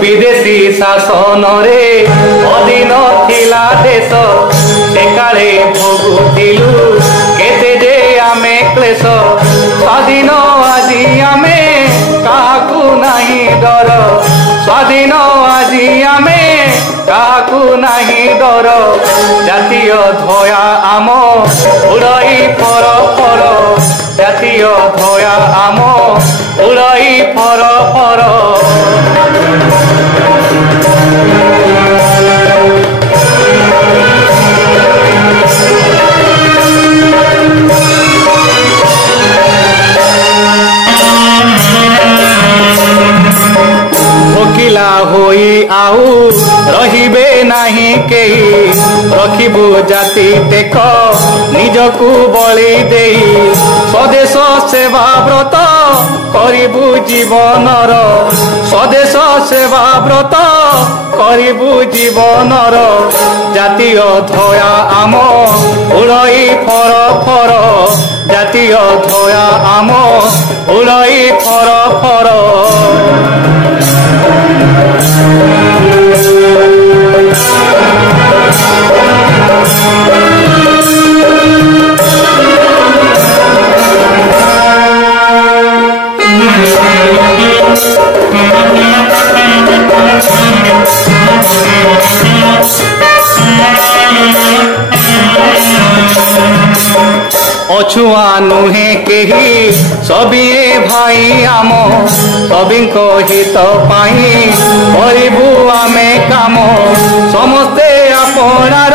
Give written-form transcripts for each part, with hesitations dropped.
विदेशी शासन रे अधीन थिला देश से काले भोगुथिलु केते जे आमे क्लेश स्वाधीन आजी आमे काकू नहीं डर स्वाधीन आजी आमे काकू नहीं डर जातीय धया आम उड़ई फर फर जातीय धया आम उड़ई फर फर भोकिला होई आउ रहिबे नाही केही रखिबु जाति टेक निजकु बलि देई स्वदेश सेवा व्रत करिबु जीवनर स्वदेश सेवा व्रत करिबु जीवनर जातीय धया आम उड़ई फर फर जातीय धया आम उड़ई फर फर अछुआ नुहे केही सबिए भाई आम सबिंको हित पाई करिबु आमे काम समस्ते आपनार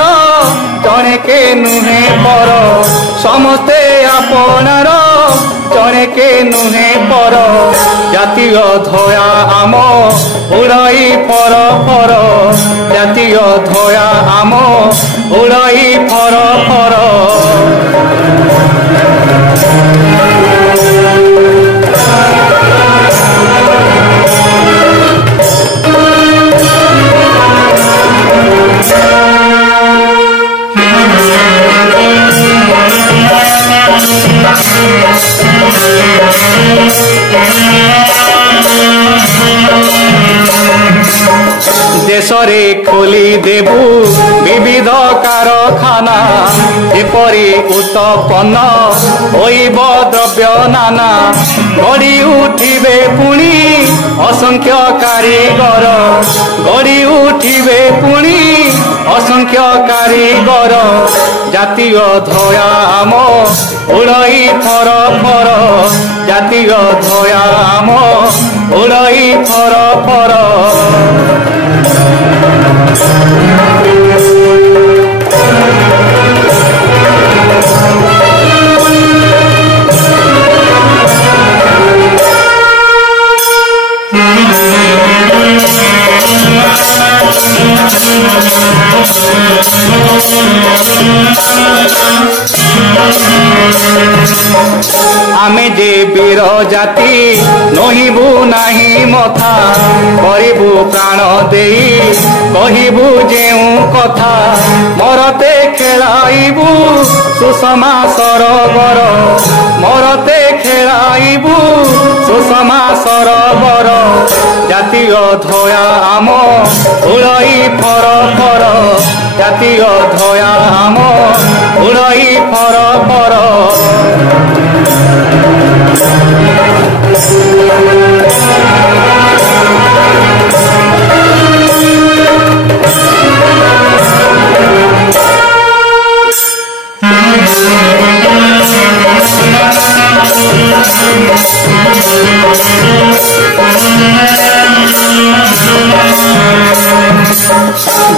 जने के नुहे पर समस्ते आपनार जने के नुहे पर जातीय धया आम उड़ई फर फर जातीय धया आम उड़ई फर फर देशरे खोली देबु विविध कारखाना एपरी उत्पन्न होइब द्रव्य नाना गढ़ी उठिबे पुणी असंख्य कारीगर गढ़ी उठिबे पुणी असंख्य कारीगर जातीय धया आम उड़ई फर फर जातीय धया आम उड़ई फर फर आमे जे वीर जाति नहिबु नाही मथा करिबु प्राण देई कहिबु जेउ कथा मरते खेलाइबु सुषमा सरोवर मरते खेलाइबु सुषमा सरोवर जातीय धया आम उड़ई फर फर जातीय धया आम उड़ई फर फर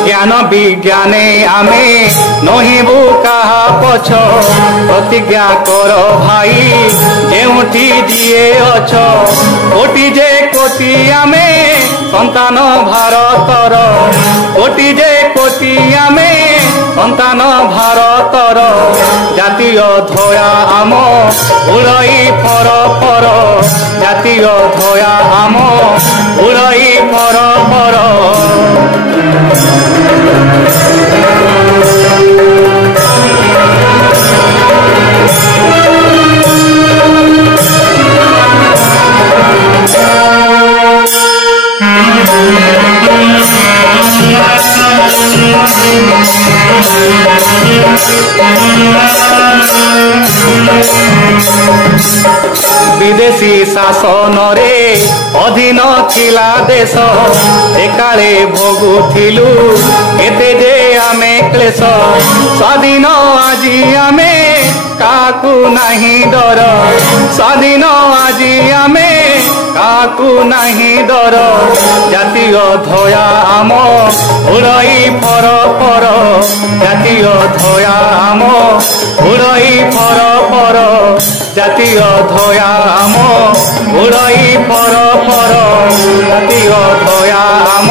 ज्ञान विज्ञाने आमे नहिबु कहा पछ प्रतिज्ञा कर भाई जेउठी दिए अछ कोटि जे कोटि आमे संतान भारतर कोटि जे कोटि आमे संतान भारतर जातीय धया आम उड़ई फर फर जातीय धया आम उड़ई फर फर विदेशी शासन रे अधीन थिला देश एकाले भोगुथिलु केते जे आमे क्लेश स्वाधीन आजी आमे काकू नहीं डर स्वाधीन आजी आमे काकू नहीं डर जातीय धया आम उड़ई फर फर जातीय धया आम उड़ई फर फर जातीय धया आम उड़ई फर फर जातीय धया आम